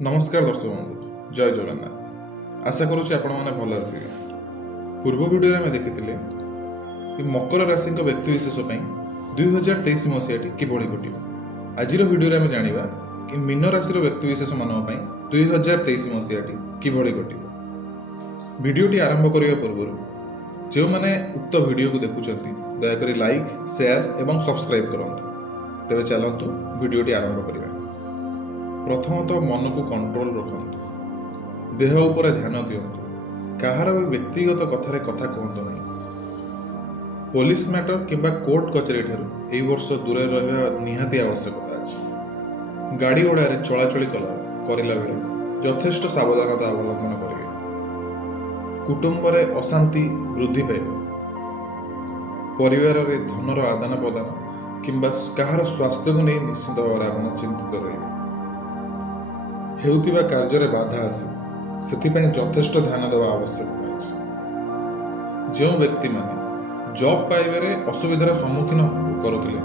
नमस्कार दर्शक बंधु जय जगन्नाथ। आशा करुच्ची आपण मैंने भल थे। पूर्व वीडियो आम देखी कि मकर राशि व्यक्तिशेष 2023 मसीह किभली घटी। आज वीडियो आम जाना कि मीन राशि व्यक्तिशेष मान 2023 मसीह किभली घटी। वीडियोटी आरंभ करने पूर्व जो मैंने उक्त वीडियो को देखुंत दयाकोरी लाइक शेयर और सब्सक्राइब करूँ। तेरे चलतु वीडियोटी आरंभ करिया। प्रथमतः मन को कंट्रोल रखु, देह उपर ध्यान दिंतु, कहार भी व्यक्तिगत कथार कथा कहतु नहीं। पुलिस मैटर किंबा कोर्ट कचेरी ठारू एई वर्ष दूर रहा निहाती आवश्यकता अछि। गाड़ी घोड़ा चलाचली करला बेले यथेष्ट सावधानता अवलंबन करेंगे। कुटुंब रे अशांति वृद्धि पाइब। परिवार रे धनर आदान प्रदान किंबा कहार स्वास्थ्य को नहीं निश्चित भाव में चिंतित रहिबे। हेउतिबा कार्य बाधा आसे सेथिपाई यथेष्ट ध्यान देवा आवश्यकता अछि। जो व्यक्ति माने जॉब पाइबारे असुविधार सम्मुखीन करुथिले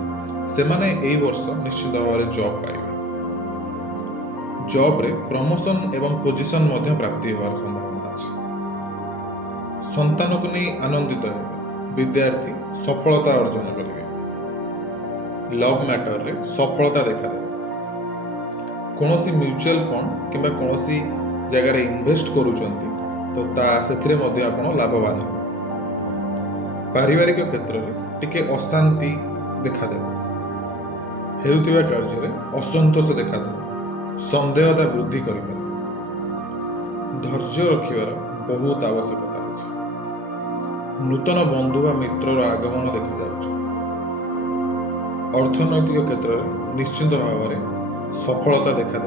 सेमाने एई वर्ष निश्चित भाव में जॉब पाइबे। जॉब रे प्रमोशन एवं पोजीशन मध्य प्राप्ति होवार संभावना अछि। संतान को नहीं आनंदित हेबे। विद्यार्थी सफलता अर्जन करिवे। लव मैटर रे सफलता देखा कौनसी म्यूचुअल फंड किंबा कौनसी जगह इन्वेस्ट करूचंती तो सेथिरे मध्य आपण लाभवान हो। पारिवारिक क्षेत्र में टिके अशांति देखादेव। हेउतिबा कार्य में असंतोष देखादेव। संदेहता वृद्धि करिपारे। धैर्य रखिबार बहुत आवश्यकता अछि। नूतन बंधु वा मित्रर आगमन देखा जाउछ। अर्थनैतिक क्षेत्र में निश्चित भाव में सफलता देखा।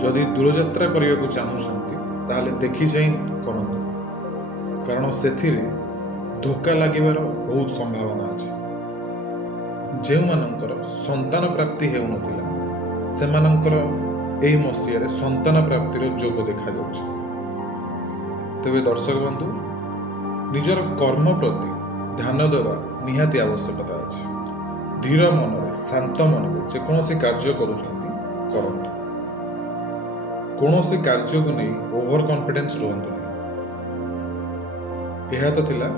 जदि दूरयात्रा करने को चाहूँगी ताहले देखी चाह करंतु, कारण सेथिरे धोखा लागिबार बहुत संभावना अछि। जे मानकर संतान प्राप्ति हेउनथिला सेमानकर एही मसीह संतान प्राप्तिर योग देखा जाउछि। तेबे दर्शक बंधु निजर कर्म प्रति ध्यान देवा निहाती आवश्यकता अछि। धीर मन शांत मन जेकोसी कार्य करंतु। कौनसी कार्य को नहीं ओवर कॉन्फिडेंस रुहतु नहीं। यह तो थिला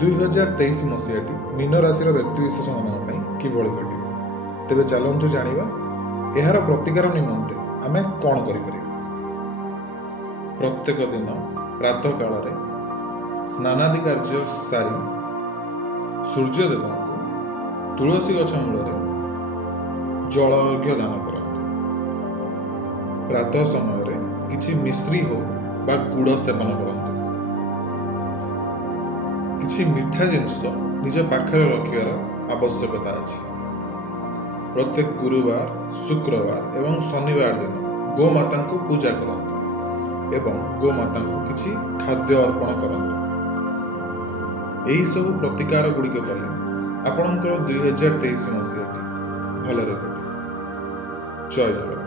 2023 मसीह मीन राशि व्यक्तिशेष मान किभली घटी। तेबे चलतु जानिबा एहार प्रतिकार निमंते आमे कौन करिपरिबा। प्रत्येक दिन प्रातः काल स्नानादि कार्य सारी सूर्यदेव को तुलसी गछ मूल जल अर्घ्य दान करते। प्रातः समय किछि मिश्री हो बा गुड़ सेवन करते। किछि मीठा जिनिष निज पाखरे रखिबार आवश्यकता अछि। प्रत्येक गुरुवार शुक्रवार एवं शनिवार दिन गोमाता को पूजा करते एवं गोमाता को किछि खाद्य अर्पण करते। एही सब प्रतिकार गुड़िक कले आपणकर 2023 मसीह भलरे कटे। जय जगन्नाथ।